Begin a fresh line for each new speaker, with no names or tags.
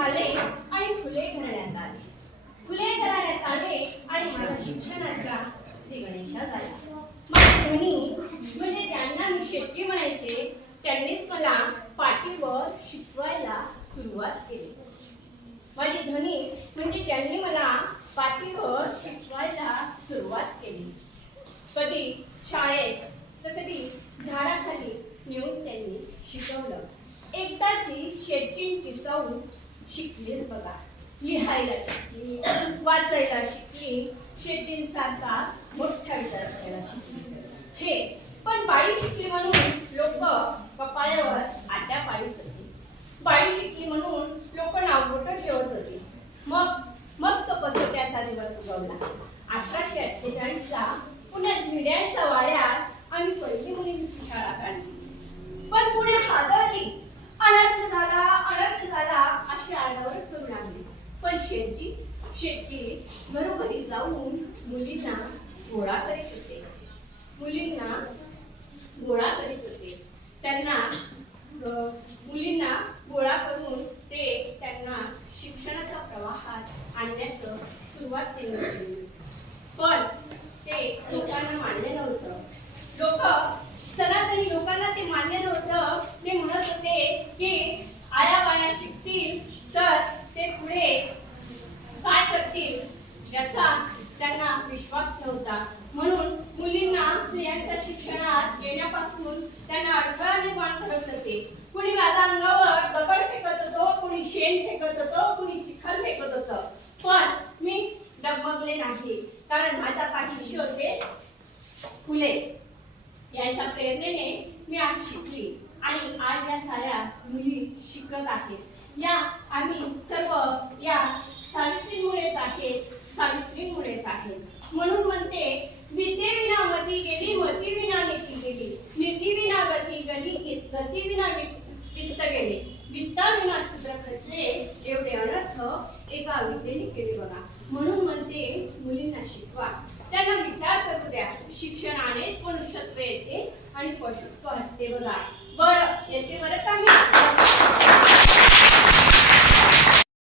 झाले आणि फुले घराण्यात आले. फुले घराण्यात आले आणि माझ्या शिक्षणाचा श्री गणेशा झाला धनी म्हणजे त्यांना मी शेट्टी म्हणायचे त्यांनीच मला पाठीवर शिकवायला सुरुवात केली. माझी धनी म्हणजे त्यांनी मला पाठीवर शिकवायला सुरुवात केली. कधी शाळेत तर कधी झाडाखाली नेऊन त्यांनी शिकवलं. एकदाची शेटची किसावून शिकली बघा. लिहायला शिकली. वाचायला शिकली. शेतींसारखा मोठा विचार करायला शिकली. छे. पण बाई शिकली म्हणून लोक कपाळावर आट्या पाडीत होते. बाई शिकली म्हणून लोक नावबोट ठेवत होते. मग मग तो कसं त्याचा दिवस उगवला. अठराशे अठ्ठेचाळीसला पुण्यात भिड्यांच्या वाड्यात आम्ही पहिली मुलींची शाळा काढली. पण पुढे शेती शेती घरोघरी जाऊन मुलींना गोळा करीत होते. मुलींना गोळा करीत होते. त्यांना मुलींना गोळा करून ते त्यांना शिक्षणाच्या प्रवाहात आणण्याचं सुरुवात केली होती. पण ते लोकांना मान्य नव्हतं. लोक सनातनी लोकांना ते मान्य नव्हतं. ते म्हणत होते की आया बाया शिकतील तर ते पुढे काय करतील याचा त्यांना विश्वास नव्हता. म्हणून मुलींना स्त्रियांच्या शिक्षणात येण्यापासून त्यांना अडथळा निर्माण करत होते. कुणी माझ्या अंगावर दगड फेकत होतो कुणी शेण फेकत होतो कुणी चिखल फेकत होतं. पण मी डगमगले नाही. कारण माझ्या पाठीशी होते फुले. यांच्या प्रेरणेने मी आज शिकली. आणि आज या साऱ्या मुली अनर्थ केले बघा. म्हणून म्हणते मुलींना शिकवा. त्यांना विचार करू द्या. शिक्षणाने मनुष्यत्व येते आणि पशुत्व हटते बघा. बरं येते बरं.